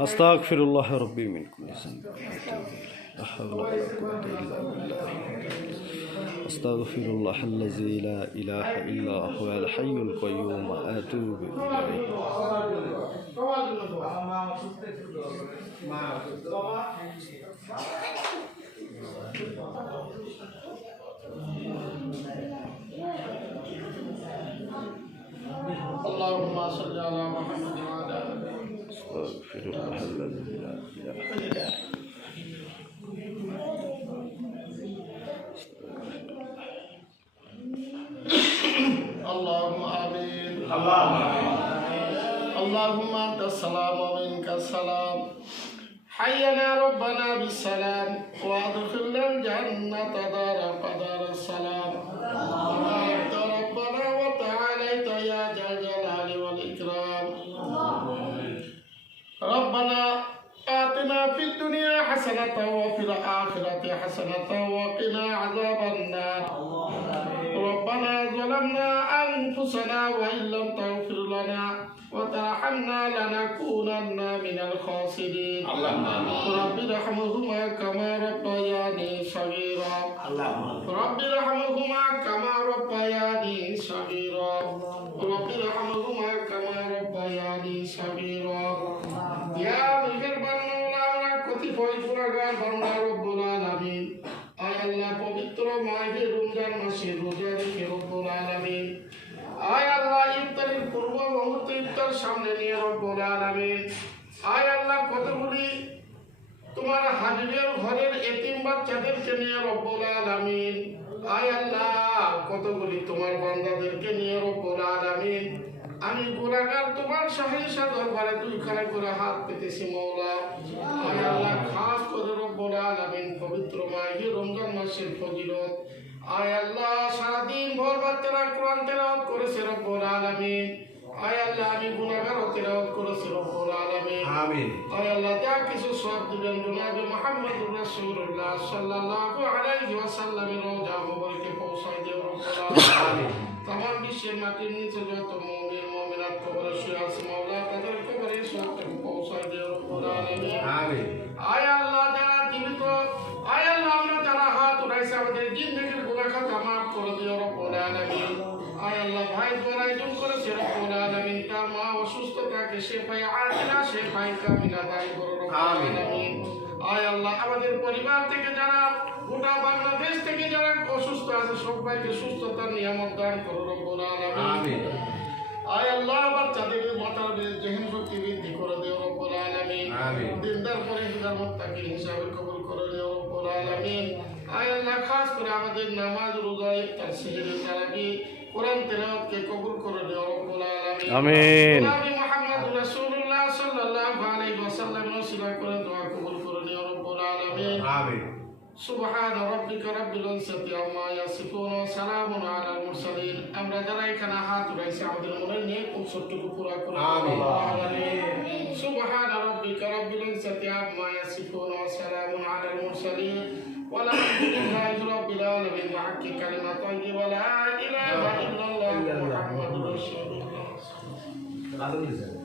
আস্তাগফিরুল্লাহ রাব্বি মিন কুল্লি যানবিন ওয়া আতুবু ইলাইহি লা হাওলা ওয়া লা কুওয়াতা ইল্লা বিল্লাহ আস্তাগফিরুল্লাহাল্লাযী লা ইলাহা ইল্লা হুয়াল হাইয়ুল কাইয়্যুম ওয়া আতুবু ইলাইহি اللهم صل على محمد وعلى آله আস্তাগফিরুল্লাহাল্লাযী লা ইলাহা ইল্লা اللهم آمين اللهم أنت السلام ومنك السلام حينا ربنا بالسلام وأدخلنا الجنة دار قدر السلام أنت ربنا وتعاليت يا ذا الجلال والإكرام ربنا آتنا في الدنيا حسنة وفي الآخرة حسنة وقنا عذاب النار ربنا ظلمنا أنفسنا وإن لم تغفر لنا وترحمنا لنكونن من الخاسرين رب ارحمهما كما ربياني صغيرا رب ارحمهما كما ربياني صغيرا رب ارحمهما كما ربياني صغيرا يا مهربان مولانا কতিপয় গুনাহগার বান্দা রব্বুল আলামিন আয় আল্লাহ পবিত্র মাহে রমজান মাসে রোজা রেখে রব্বুল আলামিন আয় আল্লাহ ইফতারের পূর্ব মুহূর্তে ইফতার সামনে নিয়ে রব্বুল আলামিন আয় আল্লাহ কতগুলি তোমার হাবিবের ঘরের এতিম বাচ্চাদেরকে নিয়ে রব্বুল আলামিন আয় আল্লাহ কতগুলি তোমার বান্দাদেরকে নিয়ে রব্বুল আলামিন আমি গুনাহগার তোমার সহিংসা দরবারে দুইখানা করে হাত পেতেছি মওলা আয় আল্লাহ খাস করে রব্বুল আলামিন পবিত্র মাহে রমজান মাসের ফজিলত আয় আল্লাহ সারাদিন ভোর বাচ্চারা কোরআন তেলাওয়াত করেছে রব্বুল আলামিন আয় আল্লাহ আমি গুনাহগার তেলাওয়াত করেছি রব্বুল আলামিন আমিন আয় আল্লাহ যা কিছু সওয়াব দিবেন জনাবে মুহাম্মদুর রাসূলুল্লাহ সাল্লাল্লাহু আলাইহি ওয়াসাল্লামের রওজা মুবারকে পৌঁছায় দিও রব্বুল আলামিন तमाम বিশ্বের মাটির নিচে যত মুমিন মুমিনাত কবরে শুয়ে আছে মাওলা তাদের কবরে সওয়াবটুকু পৌঁছায় দিও রব্বুল আলামিন আমিন আয় আল্লাহ যারা জীবিত আয় আল্লাহ আমরা যারা হাত উঠাইছে আমাদের জিন্দেগির গুনাহ খাতা মাফ করে দিও রব্বুল আলামিন আয় আল্লাহ ভাই দ্বারা আয়োজন করেছে রব্বুল আলামিন তার মা অসুস্থ থাকে শেফায়ে আজিলা শেফায়ে কামিলা দান করো রব্বুল আলামিন আয় আল্লাহ আমাদের পরিবার থেকে যারা গোটা বাংলাদেশ থেকে যারা অসুস্থ আছে সবাইকে সুস্থতার নিয়ামত দান করো রব্বুল আলামিন আমিন আয় আল্লাহ বাচ্চাদের মাথার জেহেন শক্তি বৃদ্ধি করে দিও রব্বুল আলামিন আমিন দিনদার পরিহিদার মুত্তাকিন হিসাবে কবুল করে দিও রব্বুল আলামিন আয় আল্লাহ খাস করে আমাদের নামাজ রোজা ইফতার সেহরি তারাবি কোরআন তেলাওয়াতকে কবুল করে দিও রব্বুল আলামিন আমিন নবী মুহাম্মদ রাসূলুল্লাহ সাল্লাল্লাহু আলাইহি ওয়াসাল্লাম নসিবা করে দোয়া কবুল করে দিও রব্বুল আলামিন আমিন সুবহান রাব্বিকা রাব্বিল ইজ্জাতি আম্মা ইয়াসিফুন ওয়া সালামুন আলাল মুরসালিন আমরা যারা এখানে হাত উঠাইছি আমাদের মনের নেক ও সত্যটুকু পুরা করে আমিন সুবহান রাব্বিকা রাব্বিল ইজ্জাতি আম্মা ইয়াসিফুন ওয়া সালামুন আলাল মুরসালিন ওয়ালহামদুলিল্লাহি রাব্বিল আলামিন ওয়া হাক্কি কালিমাত তাইয়্যিবা লা ইলাহা ইল্লাল্লাহ মুহাম্মাদুর রাসূলুল্লাহ